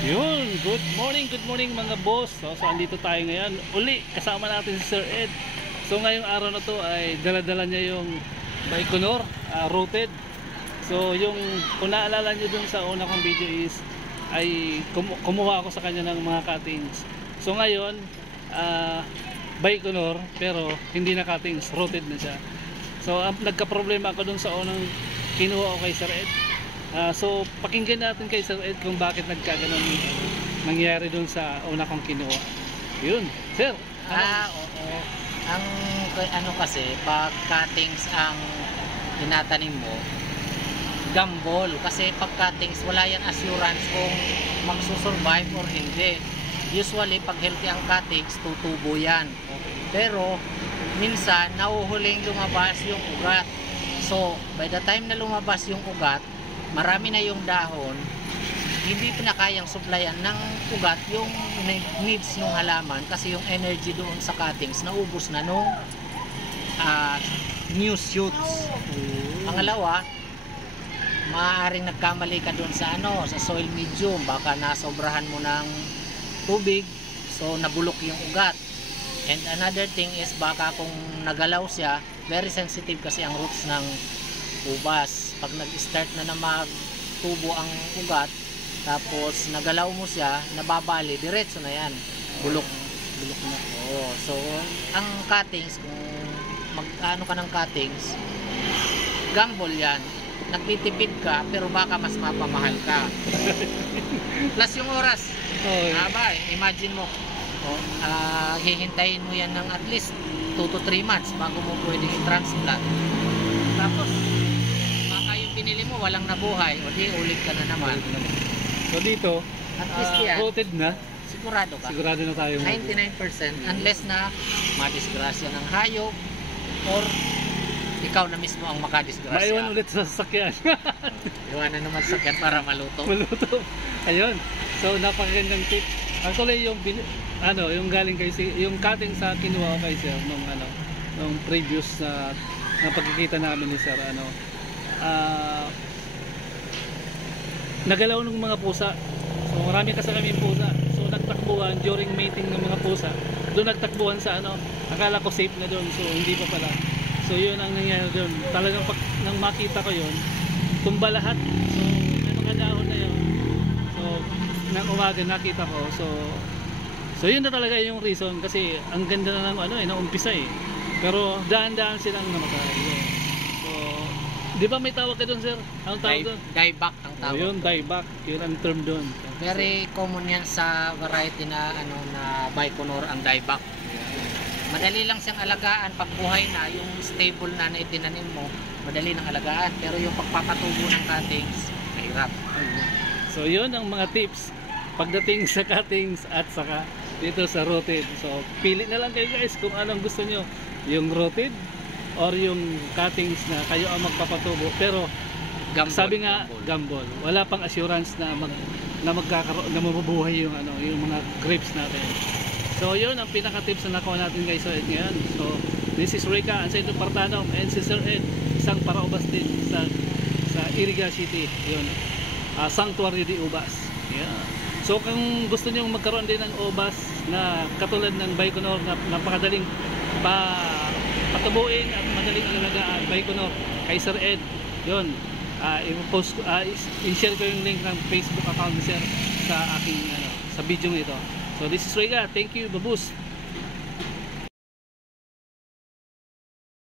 Yun, good morning mga boss. So andito tayo ngayon. Uli, kasama natin si Sir Ed. So ngayong araw na to ay dala-dala niya yung Baikonur, rooted. So yung kung naalala nyo dun sa una kong video is ay kumuha ako sa kanya ng mga cuttings. So ngayon, Baikonur pero hindi na cuttings, rooted na siya. So nagka-problema ako dun sa unang kinuha ko kay Sir Ed. So pakinggan natin kay Sir Ed kung bakit nagkaganon nangyari dun sa una kong kinuha. Yun, Sir. Oo. Ang ano kasi, pag cuttings ang tinatanim mo, gamble. Kasi pag cuttings, wala yan assurance kung magsusurvive or hindi. Usually, pag healthy ang cuttings, tutubo yan. Pero, minsan, nauhuling lumabas yung ugat. So, by the time na lumabas yung ugat, marami na yung dahon, hindi pinakayang supplyan ng ugat yung needs ng halaman kasi yung energy doon sa cuttings naubos na nung new shoots. Pangalawa, maaaring nagkamali ka doon sa sa soil medium, baka nasobrahan mo ng tubig, so nabulok yung ugat. And another thing is baka kung nagalaw siya, very sensitive kasi ang roots ng ubas. Pag nag-start na magtubo ang ugat, tapos nagalaw mo siya, nababali, diretso na yan. Bulok na. Oo. So, ang cuttings, kung mag-ano ka ng cuttings, gamble yan. Nagtitipid ka, pero baka mas mapamahal ka. Plus yung oras. Aba, imagine mo, hihintayin mo yan ng at least 2 to 3 months bago mo pwedeng i-transplant. Tapos, pinili mo walang nabuhay o di ulit ka na naman. So dito at least yan, rooted na, sigurado ka, sigurado na tayo 99% unless na madisgrasya ng hayop or ikaw na mismo ang makadisgrasya. Maiwan ulit sa sasakyan. Iwanan naman sa sasakyan para maluto. Ayun, so napakagandang tip. Actually yung yung galing kay yung cutting sa kinuha ko kay Sir nung previous na pagkikita namin ni Sir nagalaw ng mga pusa. So marami kasi kami pusa. So nagtakbuhan during mating ng mga pusa. Doon nagtakbuhan sa akala ko safe na doon. So hindi pa pala. So yun ang nangyari doon. Talagang nang makita ko yun, tumba lahat. So may mga dahon na yun. So nang umaga nakita ko. So yun na talaga yung reason kasi ang ganda na ng naumpisa eh. Pero daan-daan silang namatay. Di ba may tawag ka doon, Sir? Anong tawag doon? Dieback ang tawag. Yun, dieback. Yun ang term doon. Very common yan sa variety na na Baikonur ang dieback. Madali lang siyang alagaan pag buhay na, yung stable na itinanim mo, madali nang alagaan. Pero yung pagpapatubo ng cuttings, mahirap. So yun ang mga tips pagdating sa cuttings at saka dito sa rooted. So pili na lang kayo guys kung anong gusto nyo. Yung rooted or yung cuttings na kayo ang magpapatubo, pero gamble, sabi nga gamble, wala pang assurance na magkakaroon na mabubuhay yung yung mga grapes natin. So yun ang pinaka tips na nakuha natin guys ngayon. So this is Rica and Sento Partanong and si Sir Ed, isang paraubas din sa Iriga City, yun, Sanctuary de Ubas. Yeah. So kung gusto niyo magkaroon din ng ubas na katulad ng Baikonur na napakadaling patubuin at madaling alagaan, Baikonur kay Sir Ed, yun, i-post i-share ko yung link ng Facebook account ni Sir sa aking sa video nito. So this is Riga, thank you, babus.